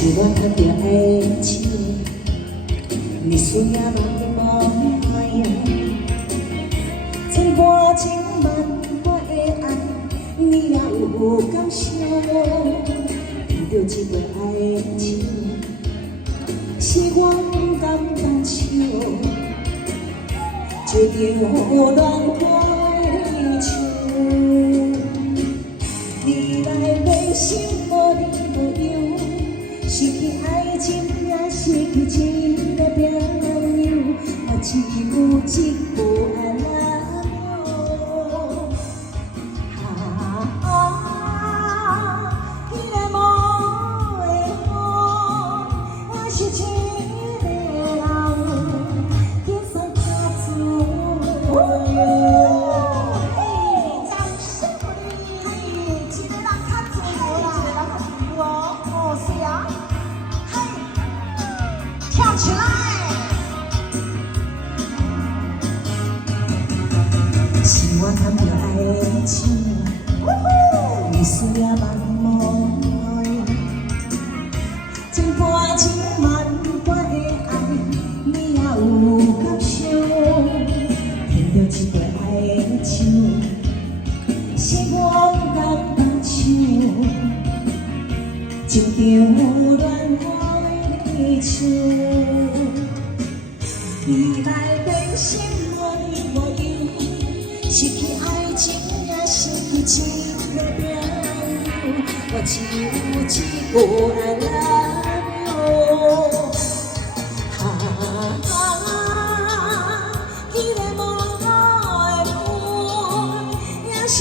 是我看到爱情，你需要我的梦爱，千般情万般的爱，你也有感受。听到这句爱情，是我不甘放手，就着乱开手。你来变心，无理无由，失去爱情也失去一个朋友，我只有一句I love you。那个梦的梦，我是一个人，天上卡住。跳起来！是我看到爱情，你需要万梦爱，千般情万般的爱，你也有感受。听到这句爱情，是我不甘放手，就着乱开手。你来变心，无理无由，失去爱情也失去一个朋友，我只有一句I love you。那个梦的梦，也是